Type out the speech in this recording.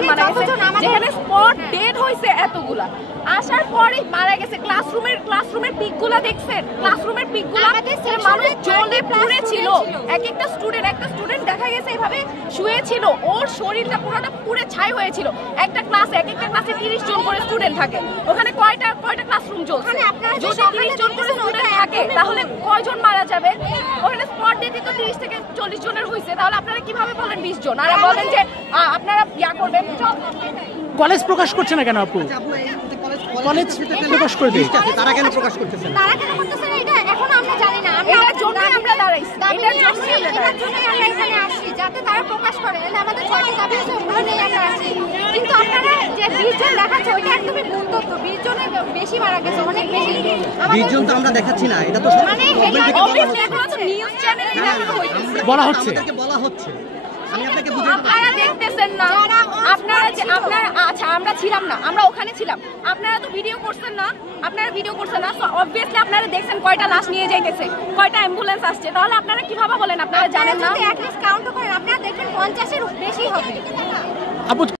জন মারা গেছে, যেখানে স্পট ডেড হয়েছে এতগুলা। আসার পরে মারা গেছে। ক্লাসরুমের পিকগুলা দেখছেন? ক্লাসরুমের পিকগুলা মানুষ জ্বলে পুড়ে ছিল। একটা স্টুডেন্ট দেখা গেছে এভাবে শুয়ে ছিল, ওর শরীরটা পুরোটা পুড়ে ছাই হয়েছিল। একটা ক্লাসে 30 জন করে স্টুডেন্ট থাকে, ওখানে কয়টা ক্লাসরুম চলছে? যদি 30 জন করে স্টুডেন্ট থাকে তাহলে কয়জন মারা যাবে? ওখানে স্পট ডেথই তো 30 থেকে 40 জনের হয়েছে, তাহলে আপনারা কিভাবে বলেন 20 জন? আর বলেন যে আপনারা ইয়া করবেন। কলেজ প্রকাশ করছে না কেন আপু? কলেজ প্রকাশ করে দিই, তারা কেন প্রকাশ করতেছে না? তারা কেন করতেছে না এটা এখনো আমরা জানি না। এটার জন্যই আমরা দাঁড়াইছি, এটার জন্যই আমরা এখানে আসছি যাতে তারা প্রকাশ করে। আমাদের 6টি দাবি আছে, ওগুলো নিয়ে আমরা আসছি। কিন্তু আপনারা যে 20 জন দেখাচ্ছে ওইটা একদমই ভুল তথ্য। 20 জনের বেশি মারা গেছে, অনেক বেশি। 20 জন তো আমরা দেখাচ্ছি না, এটা তো মানে নিউজ চ্যানেলে বলা হচ্ছে। বলা হচ্ছে। আমি আপনাকে বুঝাতে আপনারা দেখতেছেন না, আপনারা আচ্ছা আমরা ছিলাম না, আমরা ওখানে ছিলাম। আপনারা তো ভিডিও করছেন না, সো অবভিয়াসলি আপনারা দেখছেন কয়টা লাশ নিয়ে যাইতেছে, কয়টা অ্যাম্বুলেন্স আসছে। তাহলে আপনারা কিভাবে বলেন আপনারা জানেন না? কাউন্ট করেন, আপনারা দেখবেন 50-এর বেশি হবে। আপু